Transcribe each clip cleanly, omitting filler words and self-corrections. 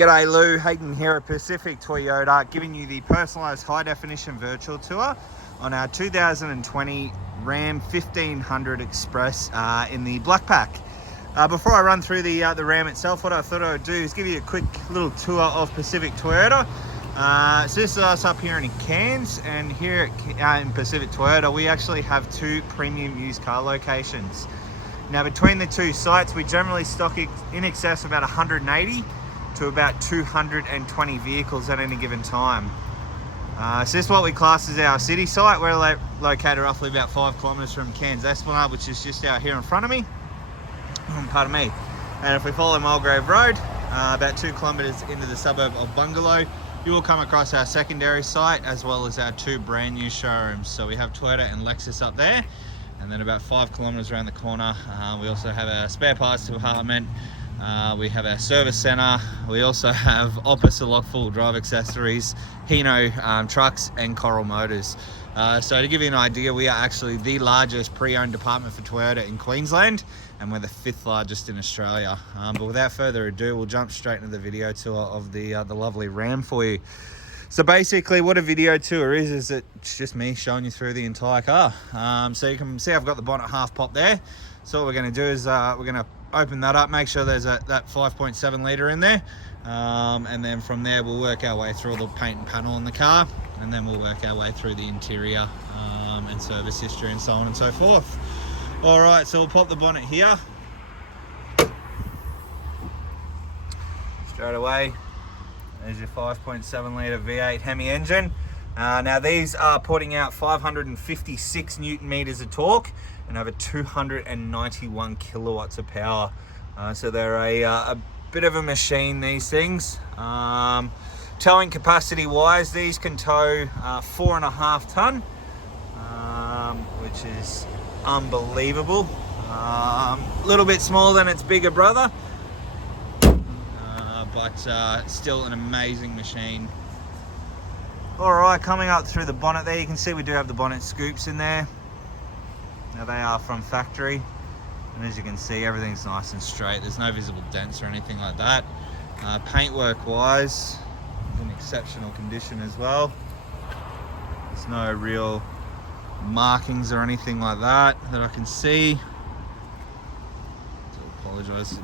G'day Lou, Hayden here at Pacific Toyota, giving you the personalised high-definition virtual tour on our 2020 Ram 1500 Express in the Black Pack. Before I run through the Ram itself, what I thought I would do is give you a quick little tour of Pacific Toyota. So this is us up here in Cairns, and here in Pacific Toyota we actually have two premium used car locations. Now between the two sites we generally stock in excess of about 180 to about 220 vehicles at any given time. So this is what we class as our city site. We're located roughly about 5 kilometres from Cairns Esplanade, which is just out here in front of me. Pardon me. And if we follow Mulgrave Road, about 2 kilometres into the suburb of Bungalow, you will come across our secondary site as well as our two brand new showrooms. So we have Toyota and Lexus up there, and then about 5 kilometres around the corner we also have our spare parts department. We have our service centre. We also have opposite lock full drive accessories, Hino trucks and Coral Motors. So to give you an idea, we are actually the largest pre-owned department for Toyota in Queensland, and we're the 5th largest in Australia. But without further ado, we'll jump straight into the video tour of the lovely Ram for you. So basically what a video tour is it's just me showing you through the entire car. So you can see I've got the bonnet half pop there. So what we're going to do is we're going to open that up, make sure there's that 5.7 litre in there, and then from there we'll work our way through all the paint and panel on the car, and then we'll work our way through the interior and service history and so on and so forth. Alright, so we'll pop the bonnet here. Straight away, there's your 5.7 litre V8 Hemi engine. Now these are putting out 556 Newton meters of torque and over 291 kilowatts of power. So they're a bit of a machine, these things. Towing capacity wise, these can tow 4.5 ton, which is unbelievable. A little bit smaller than its bigger brother, but still an amazing machine. Alright, coming up through the bonnet there, you can see we do have the bonnet scoops in there. Now they are from factory, and as you can see everything's nice and straight. There's no visible dents or anything like that. Paintwork wise, it's in exceptional condition as well. There's no real markings or anything like that I can see. So I apologise, it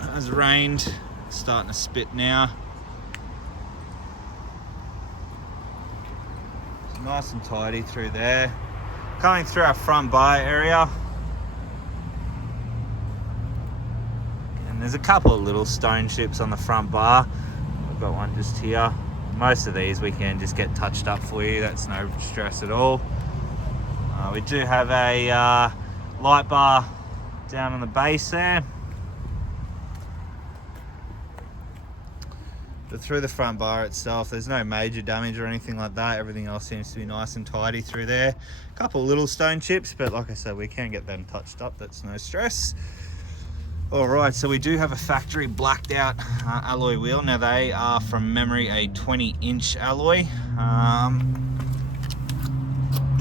has rained, it's starting to spit now. It's nice and tidy through there. Coming through our front bar area, and there's a couple of little stone chips on the front bar. I've got one just here. Most of these we can just get touched up for you, that's no stress at all. We do have a light bar down on the base there. But through the front bar itself, there's no major damage or anything like that. Everything else seems to be nice and tidy through there. A couple of little stone chips, but like I said, we can get them touched up, that's no stress. Alright, so we do have a factory blacked out alloy wheel. Now they are from memory a 20-inch alloy.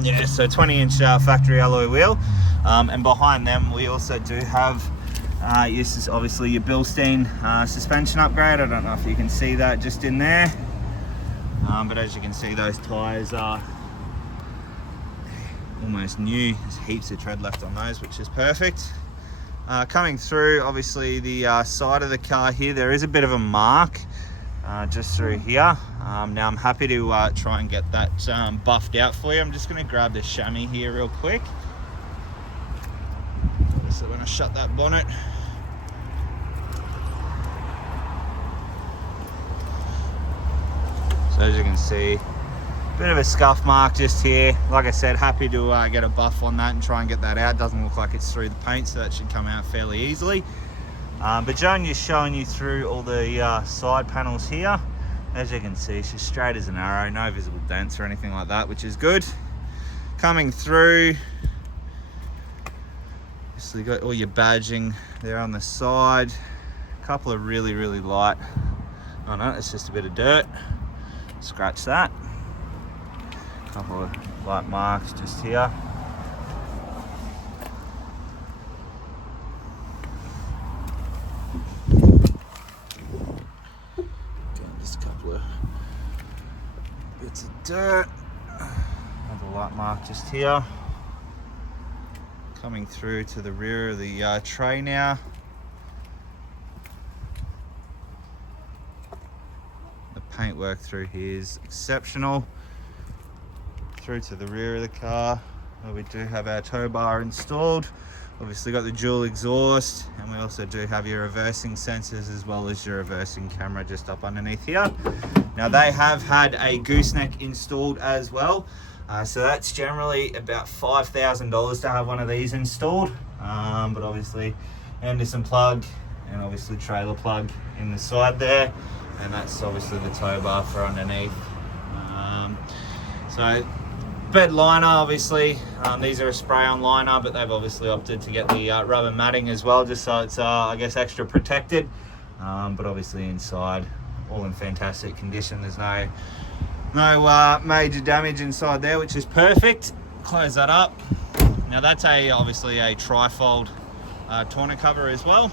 Yeah, so 20-inch factory alloy wheel. And behind them we also do have this is obviously your Bilstein suspension upgrade. I don't know if you can see that just in there, but as you can see, those tyres are almost new. There's heaps of tread left on those, which is perfect. Coming through obviously the side of the car here, there is a bit of a mark just through here. Now I'm happy to try and get that buffed out for you. I'm just going to grab this chamois here real quick. So when I shut that bonnet, so as you can see, bit of a scuff mark just here. Like I said, happy to get a buff on that and try and get that out. Doesn't look like it's through the paint, so that should come out fairly easily. But showing you through all the side panels here. As you can see, it's just straight as an arrow, no visible dents or anything like that, which is good. Coming through, so you got all your badging there on the side. A couple of really light, oh no, it's just a bit of dirt. Scratch that. A couple of light marks just here. bits of dirt. Another light mark just here. Coming through to the rear of the tray now. The paintwork through here is exceptional. Through to the rear of the car, where we do have our tow bar installed. Obviously got the dual exhaust, and we also do have your reversing sensors as well as your reversing camera just up underneath here. Now they have had a gooseneck installed as well. So that's generally about $5,000 to have one of these installed. But obviously Anderson plug and obviously trailer plug in the side there. And that's obviously the tow bar for underneath. So bed liner, obviously, these are a spray-on liner, but they've obviously opted to get the rubber matting as well, just so it's, I guess, extra protected. But obviously inside, all in fantastic condition. There's no major damage inside there, which is perfect. Close that up. Now that's obviously a trifold tonneau cover as well.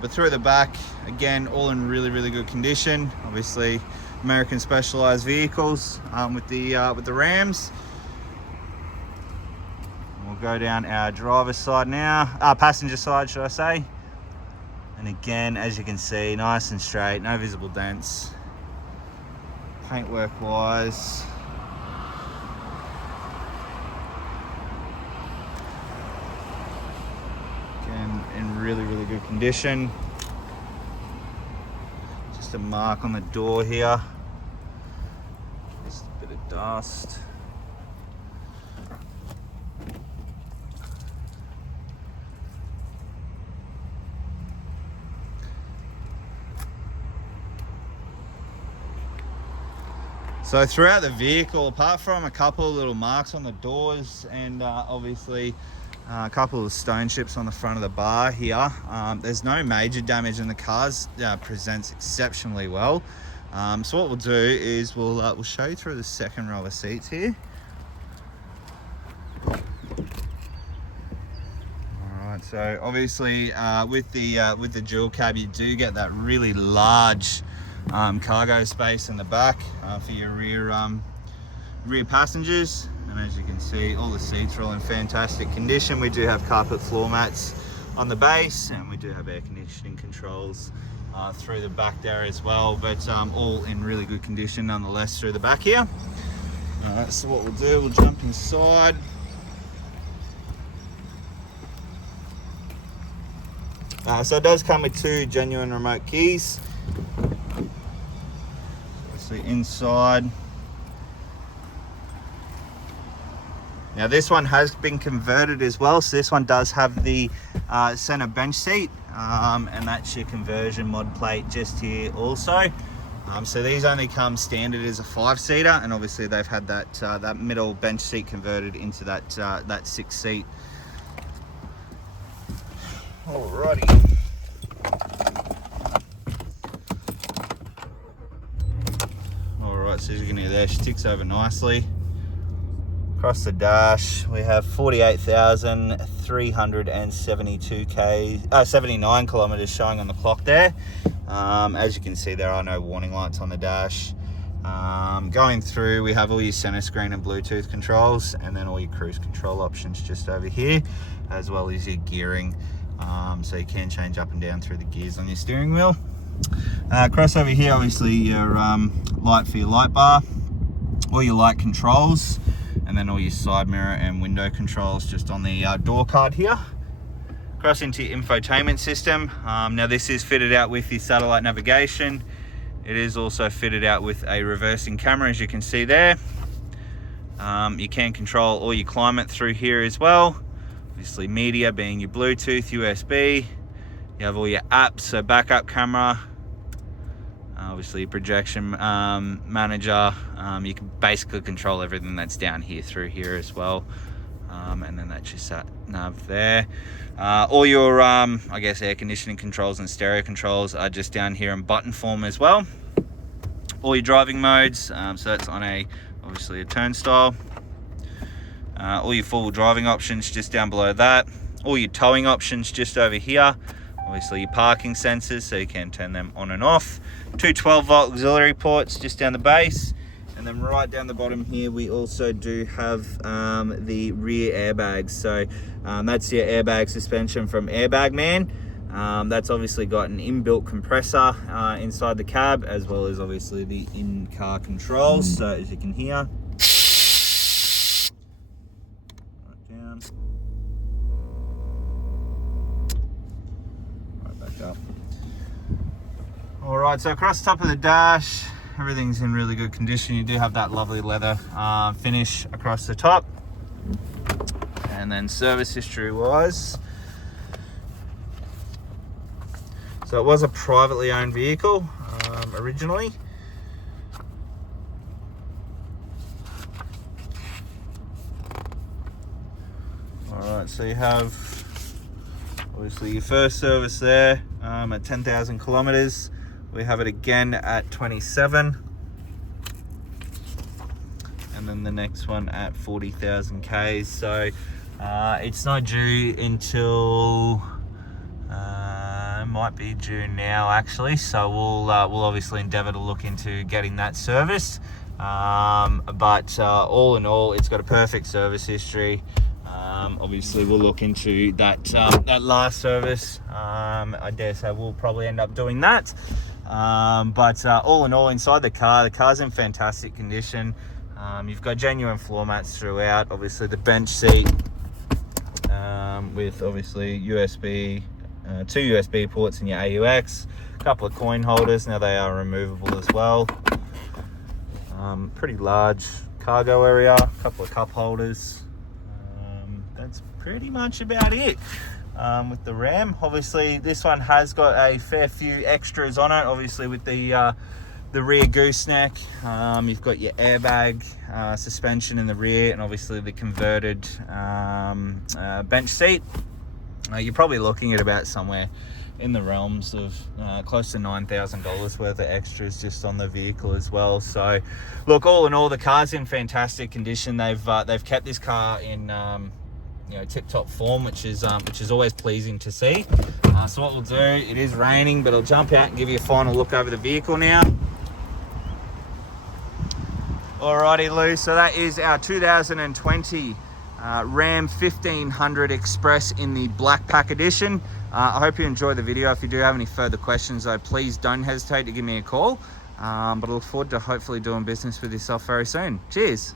But through the back, again, all in really, really good condition. Obviously, American Specialized vehicles with the Rams. We'll go down our driver's side now, passenger side, should I say? And again, as you can see, nice and straight, no visible dents. Paintwork wise, again, in really, really good condition. Just a mark on the door here. Just a bit of dust. So throughout the vehicle, apart from a couple of little marks on the doors and obviously a couple of stone chips on the front of the bar here, there's no major damage, and the cars presents exceptionally well. So what we'll do is we'll show you through the second row of seats here. Alright, so obviously with the dual cab, you do get that really large cargo space in the back for your rear passengers. And as you can see, all the seats are all in fantastic condition. We do have carpet floor mats on the base, and we do have air conditioning controls through the back there as well, but all in really good condition nonetheless through the back here. So what we'll do, we'll jump inside. So it does come with 2 genuine remote keys. Inside. Now this one has been converted as well, so this one does have the center bench seat, and that's your conversion mod plate just here also. So these only come standard as a 5-seater, and obviously they've had that middle bench seat converted into that 6-seat. Alrighty. So as you can hear there, she ticks over nicely. Across the dash, we have 79 kilometers showing on the clock there. As you can see, there are no warning lights on the dash. Going through, we have all your center screen and Bluetooth controls, and then all your cruise control options just over here, as well as your gearing. So you can change up and down through the gears on your steering wheel. Across over here, obviously your light for your light bar, all your light controls, and then all your side mirror and window controls just on the door card here. Across into your infotainment system. Now this is fitted out with the satellite navigation. It is also fitted out with a reversing camera, as you can see there. You can control all your climate through here as well. Obviously media being your Bluetooth, USB. You have all your apps, so backup camera, obviously projection manager. You can basically control everything that's down here through here as well. And then that's your sat nav there. All your, I guess, air conditioning controls and stereo controls are just down here in button form as well. All your driving modes, so that's on obviously a turnstile. All your full driving options just down below that. All your towing options just over here. Obviously your parking sensors, so you can turn them on and off. Two 12-volt auxiliary ports just down the base. And then right down the bottom here, we also do have the rear airbags. So that's your airbag suspension from Airbag Man. That's obviously got an inbuilt compressor inside the cab, as well as obviously the in-car controls. So as you can hear, right down, right back up. All right, so across the top of the dash, everything's in really good condition. You do have that lovely leather finish across the top. And then service history wise, so it was a privately owned vehicle originally. Alright, so you have obviously your first service there at 10,000 kilometers. We have it again at 27. And then the next one at 40,000 Ks. So it's not due until might be due now actually, so we'll obviously endeavor to look into getting that serviced, but all in all, it's got a perfect service history. Obviously we'll look into that last service. I dare say we'll probably end up doing that, but all in all, inside the car's in fantastic condition. You've got genuine floor mats throughout, obviously the bench seat with obviously USB, two USB ports in your AUX, a couple of coin holders, now they are removable as well. Pretty large cargo area, a couple of cup holders. That's pretty much about it with the Ram. Obviously this one has got a fair few extras on it, obviously with the rear gooseneck. You've got your airbag suspension in the rear, and obviously the converted bench seat. You're probably looking at about somewhere in the realms of close to $9,000 worth of extras just on the vehicle as well. So look, all in all, the car's in fantastic condition. They've kept this car in tip-top form, which is always pleasing to see. So what we'll do, it is raining, but I'll jump out and give you a final look over the vehicle now. Alrighty, Lou, so that is our 2020 Ram 1500 Express in the Black Pack Edition. I hope you enjoyed the video. If you do have any further questions, though, please don't hesitate to give me a call. But I look forward to hopefully doing business with yourself very soon. Cheers.